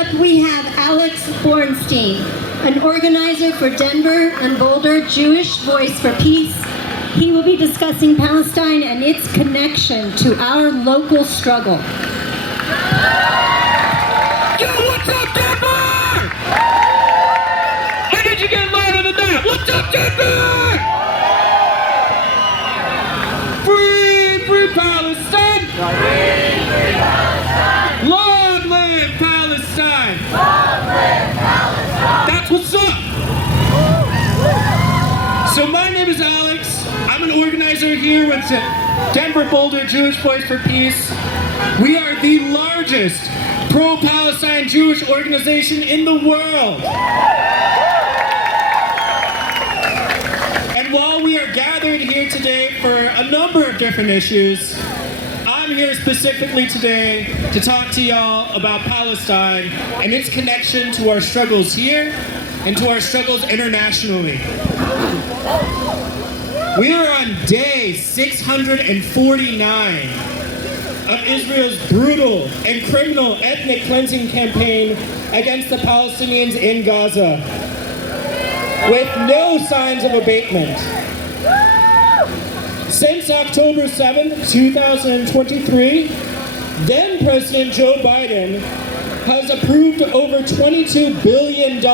up we have Alex Bornstein, an organizer for Denver and Boulder Jewish Voice for Peace. He will be discussing Palestine and its connection to our local struggle. Yo, what's up, Denver? How did you get louder than that? What's up, Denver? Free, free Palestine! Free Palestine! Long live Palestine! Long live Palestine! That's what's up! So my name is Alex. I'm an organizer here with Denver Boulder Jewish Voice for Peace. We are the largest pro-Palestine Jewish organization in the world. And while we are gathered here today for a number of different issues, I'm here specifically today to talk to y'all about Palestine and its connection to our struggles here and to our struggles internationally. We are on day 649 of Israel's brutal and criminal ethnic cleansing campaign against the Palestinians in Gaza, with no signs of abatement. Since October 7, 2023, then President Joe Biden has approved over $22 billion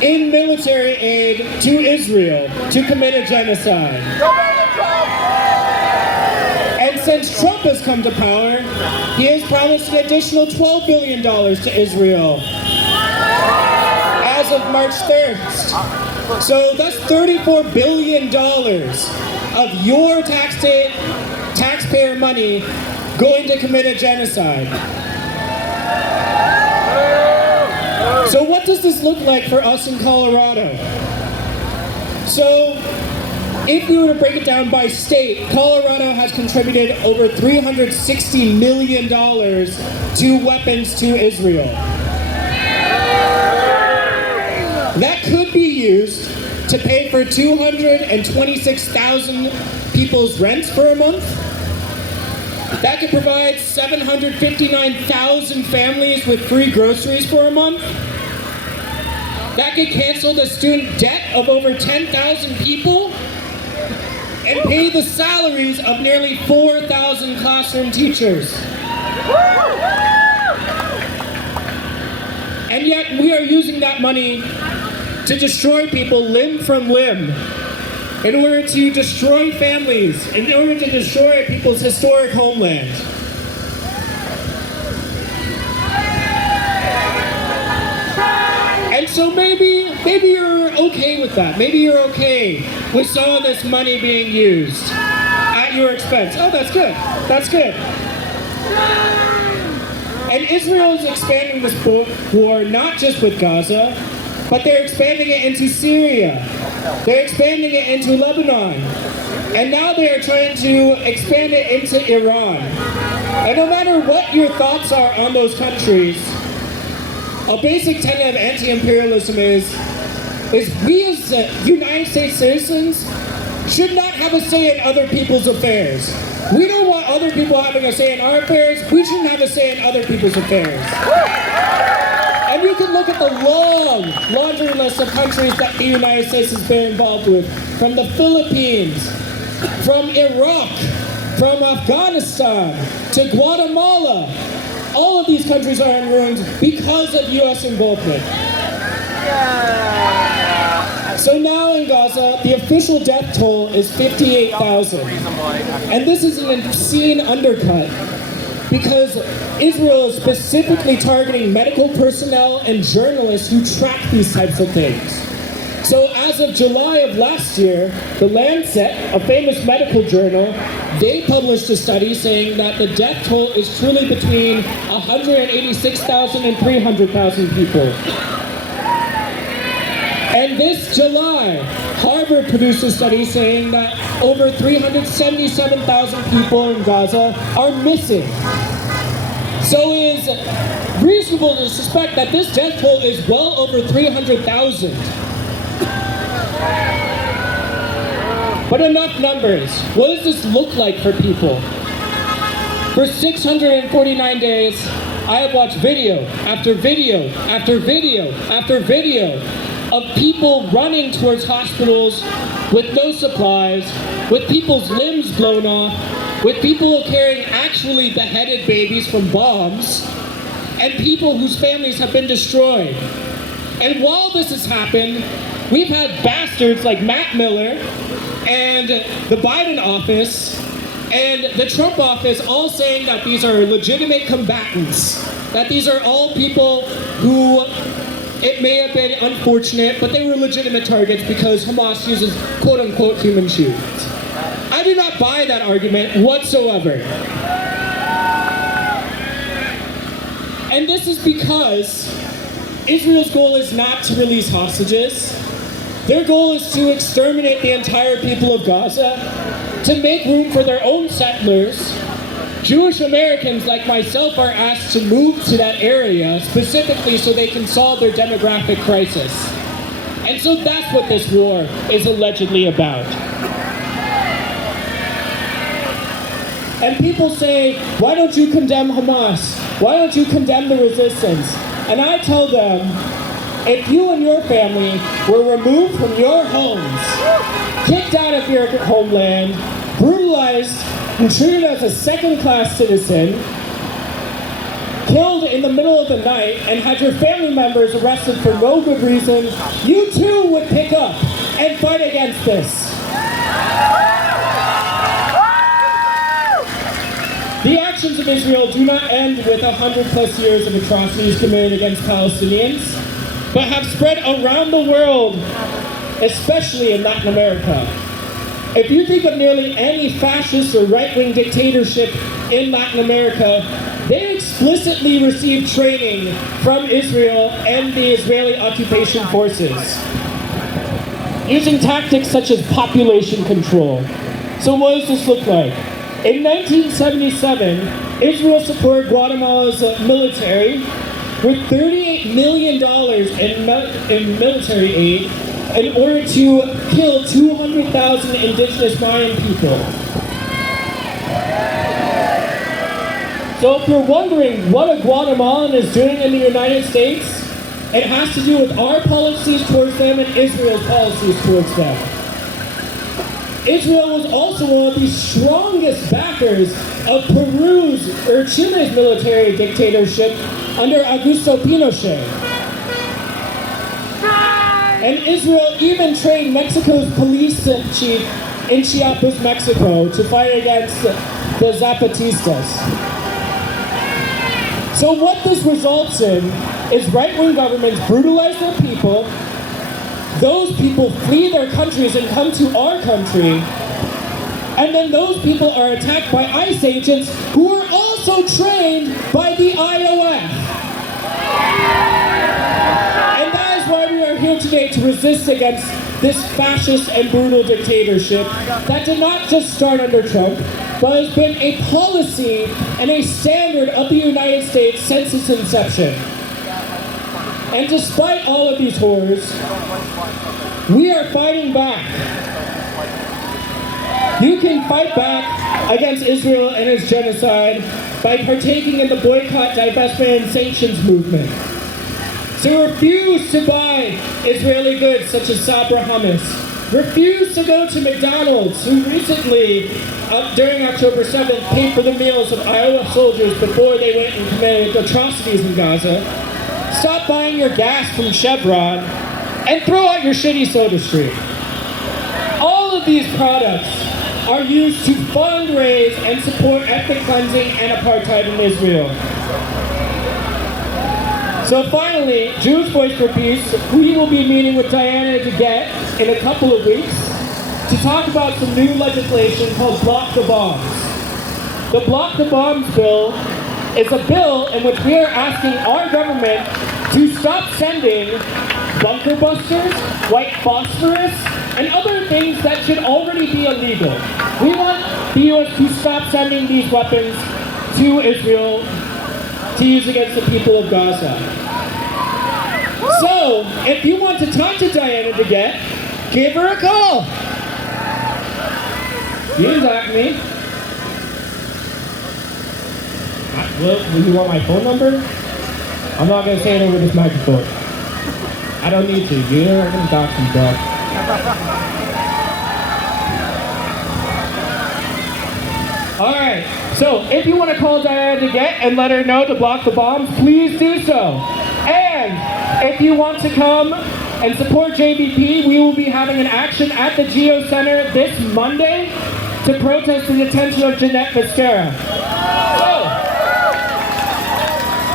in military aid to Israel to commit a genocide. And since Trump has come to power, he has promised an additional $12 billion to Israel as of March 1st. So that's $34 billion of your taxpayer money going to commit a genocide. So what does this look like for us in Colorado? So if we were to break it down by state, Colorado has contributed over $360 million to weapons to Israel. That could be used to pay for 226,000 people's rents for a month. That could provide 759,000 families with free groceries for a month. That could cancel the student debt of over 10,000 people and pay the salaries of nearly 4,000 classroom teachers. And yet we are using that money to destroy people limb from limb, in order to destroy families, in order to destroy people's historic homeland. And so maybe you're okay with that. Maybe you're okay with some of this money being used at your expense. Oh, that's good. That's good. And Israel is expanding this war not just with Gaza, but they're expanding it into Syria. They're expanding it into Lebanon. And now they are trying to expand it into Iran. And no matter what your thoughts are on those countries, a basic tenet of anti-imperialism is we as United States citizens should not have a say in other people's affairs. We don't want other people having a say in our affairs. We shouldn't have a say in other people's affairs. And you can look at the long laundry list of countries that the United States has been involved with, from the Philippines, from Iraq, from Afghanistan, to Guatemala. All of these countries are in ruins because of U.S. involvement. So now in Gaza, the official death toll is 58,000. And this is an obscene undercut, because Israel is specifically targeting medical personnel and journalists who track these types of things. So as of July of last year, The Lancet, a famous medical journal, they published a study saying that the death toll is truly between 186,000 and 300,000 people. And this July, Harvard produced a study saying that over 377,000 people in Gaza are missing. So it is reasonable to suspect that this death toll is well over 300,000. But enough numbers. What does this look like for people? For 649 days, I have watched video after video after video after video of people running towards hospitals with no supplies, with people's limbs blown off, with people carrying actually beheaded babies from bombs, and people whose families have been destroyed. And while this has happened, we've had bastards like Matt Miller and the Biden office and the Trump office all saying that these are legitimate combatants, that these are all people who, it may have been unfortunate, but they were legitimate targets because Hamas uses quote-unquote human shields. I do not buy that argument whatsoever. And this is because Israel's goal is not to release hostages. Their goal is to exterminate the entire people of Gaza, to make room for their own settlers. Jewish Americans like myself are asked to move to that area specifically so they can solve their demographic crisis. And so that's what this war is allegedly about. And people say, why don't you condemn Hamas? Why don't you condemn the resistance? And I tell them, if you and your family were removed from your homes, kicked out of your homeland, brutalized, and treated as a second-class citizen, killed in the middle of the night, and had your family members arrested for no good reason, you too would pick up and fight against this. The actions of Israel do not end with 100+ years of atrocities committed against Palestinians, but have spread around the world, especially in Latin America. If you think of nearly any fascist or right-wing dictatorship in Latin America, they explicitly received training from Israel and the Israeli occupation forces, using tactics such as population control. So what does this look like? In 1977, Israel supported Guatemala's military with $38 million in military aid in order to kill 200,000 indigenous Mayan people. So if you're wondering what a Guatemalan is doing in the United States, it has to do with our policies towards them and Israel's policies towards them. Israel was also one of the strongest backers of Peru's or Chile's military dictatorship under Augusto Pinochet. And Israel even trained Mexico's police chief in Chiapas, Mexico, to fight against the Zapatistas. So what this results in is right-wing governments brutalize their people, those people flee their countries and come to our country, and then those people are attacked by ICE agents who are also trained by the IOF. And that is why we are here today, to resist against this fascist and brutal dictatorship that did not just start under Trump, but has been a policy and a standard of the United States since its inception. And despite all of these horrors, we are fighting back. You can fight back against Israel and its genocide by partaking in the boycott, divestment, and sanctions movement. So refuse to buy Israeli goods such as Sabra hummus. Refuse to go to McDonald's, who recently, during October 7th, paid for the meals of IOF soldiers before they went and committed atrocities in Gaza. Stop buying your gas from Chevron, and throw out your shitty soda stream. All of these products are used to fundraise and support ethnic cleansing and apartheid in Israel. So finally, Jewish Voice for Peace, we will be meeting with Diana DeGette in a couple of weeks to talk about some new legislation called Block the Bombs. The Block the Bombs bill is a bill in which we are asking our government to stop sending bunker busters, white phosphorus, and other things that should already be illegal. We want the U.S. to stop sending these weapons to Israel to use against the people of Gaza. So, if you want to talk to Diana DeGette, give her a call. You can talk to me. Will you want my phone number? I'm not gonna say it over this microphone. I don't need to. You're not gonna dox me, bro. Alright, so if you want to call Diana DeGette and let her know to block the bombs, please do so. And if you want to come and support JVP, we will be having an action at the Geo Center this Monday to protest the detention of Jeanette Becerra.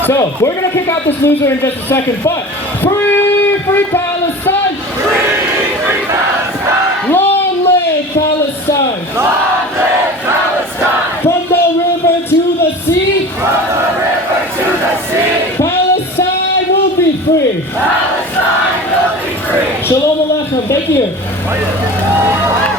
So we're going to kick out this loser in just a second, but free Palestine! Free Palestine! Long live Palestine! Long live Palestine! From the river to the sea, From the river to the sea, Palestine will be free! Palestine will be free! Shalom Aleichem, thank you!